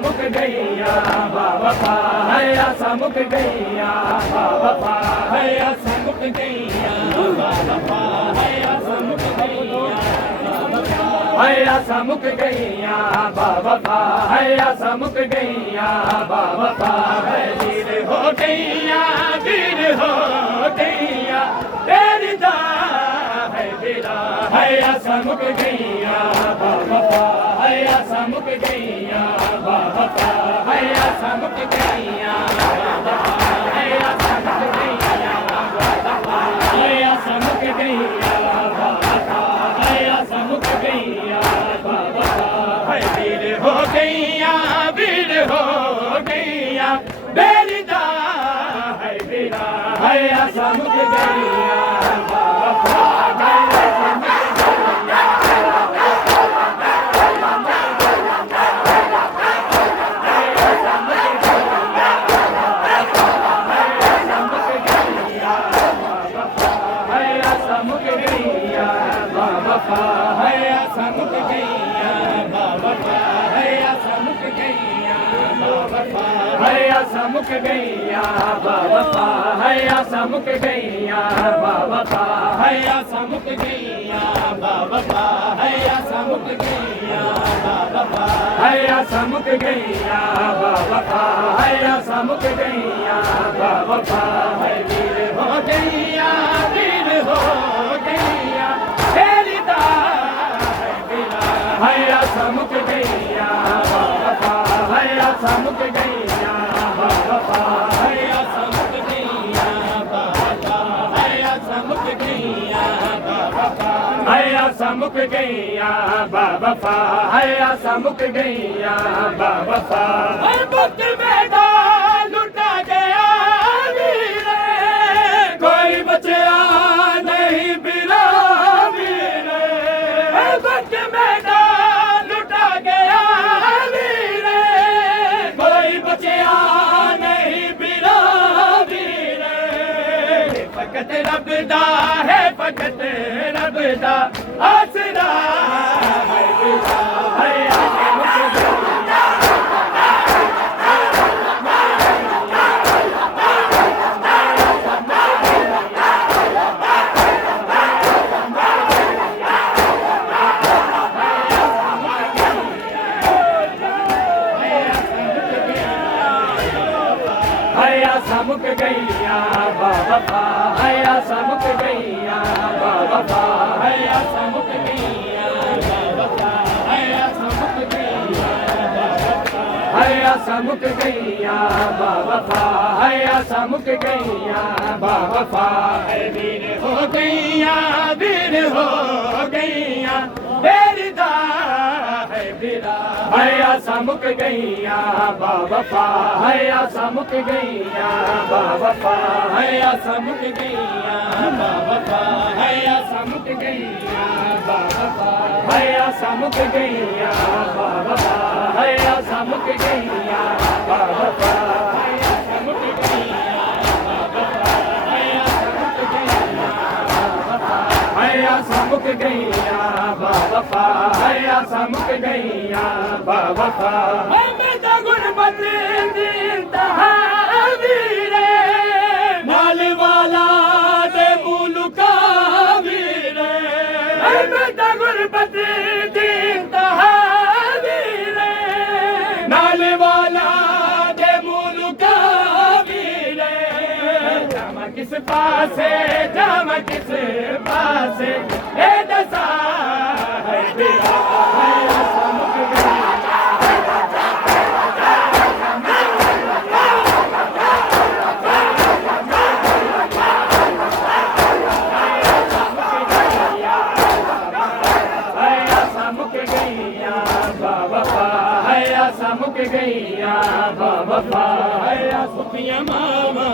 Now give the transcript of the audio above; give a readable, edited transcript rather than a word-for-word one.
मुक गईया बाबा है आशा मुक गईया बाबा है आशा मुक गईया बाबा है आशा मुक गईया है आशा मुक गईया बाबा है आशा मुक गईया बाबा है वीर हो गईया तेरी दा है बेरा है आशा मुक गईया बाबा है आशा मुक गईया बाबा है आशा मुक गईया बाबा है आशा मुक गईया बाबा है आशा मुक गईया बाबा है आशा मुक गईया बाबा है वीर हो गईया मेरी दा है बेरा है आशा मुक गईया बाबा है आशा मुक गईया बाबा है आशा मुक गईया बाबा है आशा मुक गईया बाबा है आशा मुक गईया बाबा है आशा मुक गईया बाबा है आशा मुक गईया बाबा है आशा मुक गईया बाबा है आशा मुक गईया बाबा है आशा मुक गईया बाबा है वीर हो गईया तेरी दा है बेरा है आशा मुक गईया बाबा है आशा मुक गईया बाबा है आशा मुक गईया बाबा है आशा मुक गईया बाबा है आशा मुक गईया बाबा है आशा मुक गईया बाबा है मुक्त मैदान लुटा गया वीरे कोई बचा नहीं बिना वीरे मुक्त मैदान लुटा गया वीरे कोई बचा नहीं बिना वीरे फकत रब दा है फकत रब दा आसरा है बिना है आशा मुक गईया है आशा मुक गईया बाबा है आशा मुक गईया बाबा है आशा मुक गईया बाबा है आशा मुक गईया है आशा मुक गईया बाबा है आशा मुक गईया बाबा है वीर हो गईया तेरी दा है बेरा है आशा मुक गईया बाबा है आशा मुक गईया बाबा है आशा मुक गईया बाबा है आशा मुक गईया बाबा है आशा मुक गईया बाबा है आशा मुक गईया बाबा है आशा मुक गईया बाबा है आशा मुक गईया बाबा है आशा मुक गईया बाबा है आशा मुक गईया बाबा मैं तो गुरबत दीनता वीरे नाल वाला दे मुल्का वीरे मैं तो गुरबत दीनता वीरे नाल वाला दे मुल्का वीरे जामा किस पासे ए दसा है बेरा है आशा मुक गईया है आशा मुक गईया बाबा है आशा मुक गईया बाबा है आशा मामा